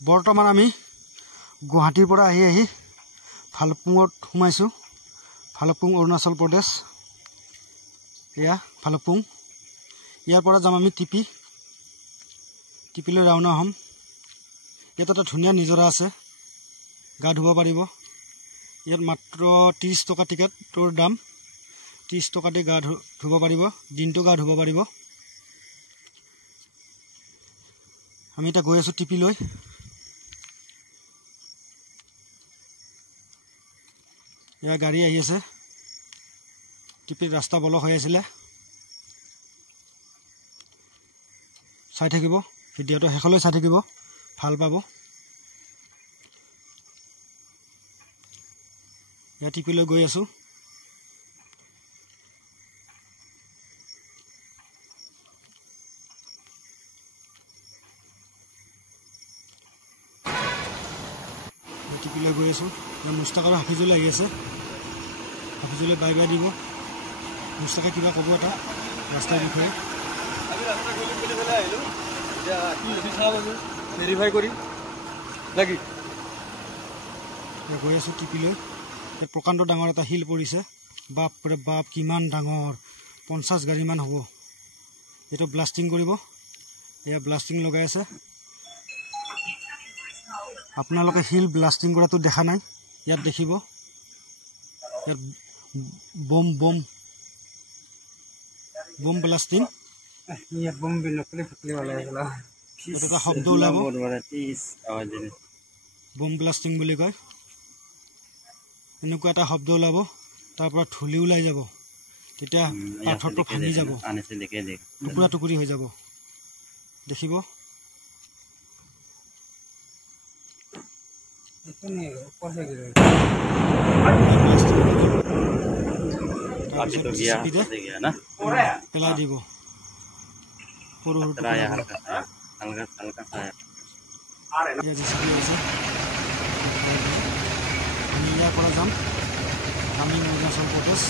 বৰ্তমান আমি গুৱাহাটীৰ পৰা আহি ভালুকপুঙত সোমাইছো। ভালুকপুং অৰুণাচল প্ৰদেশ। এয়া ভালুকপুং। ইয়াৰ পৰা যাম আমি টিপিলৈ ৰাওনা হ'ম। ইয়াত এটা ধুনীয়া নিজৰা আছে, গা ধুব পাৰিব। ইয়াত মাত্ৰ 30 টকা টিকেটৰ দাম। 30 টকা দি গা ধুব পাৰিব, দিনটো গা ধুব পাৰিব। আমি এতিয়া গৈ আছো টিপিলৈ। এয়া গাড়ী আহি আছে। টিপিৰ ৰাস্তা বলক হৈ আছিলে। চাই থাকিব, ভিডিঅ'টো শেষলৈ চাই থাকিব, ভাল পাব। এয়া টিপিলৈ গৈ আছো। টিপিলৈ গৈ আছো। মুস্তাক আৰু হাফিজুল আহি আছে। হাফিজুলে বাই বাই দিব। মুস্তাকে কিবা ক'ব এটা ৰাস্তাৰ বিষয়ে। গৈ আছো টিপিলৈ। ইয়াত প্ৰকাণ্ড ডাঙৰ এটা শিল পৰিছে। বাপৰে বাপ, কিমান ডাঙৰ! 50 গাড়ীমান হ'ব। এইটো ব্লাষ্টিং কৰিব। এয়া ব্লাষ্টিং লগাই আছে। আপোনালোকে শিল ব্লাষ্টিং কৰাটো দেখা নাই, ইয়াত দেখিব। ইয়াত বম ব্লাষ্টিং। এটা শব্দ ওলাব, বম ব্লাষ্টিং বুলি কয়। এনেকুৱা এটা শব্দ ওলাব, তাৰ পৰা ধূলি ওলাই যাব। তেতিয়া পাথৰটো ভাঙি যাব, টুকুৰা টুকুৰি হৈ যাব। দেখিব। পেলাই দিব। সৰু সৰু আমি ইয়াৰ পৰা যাম আমি অৰুণাচল প্ৰদেশ।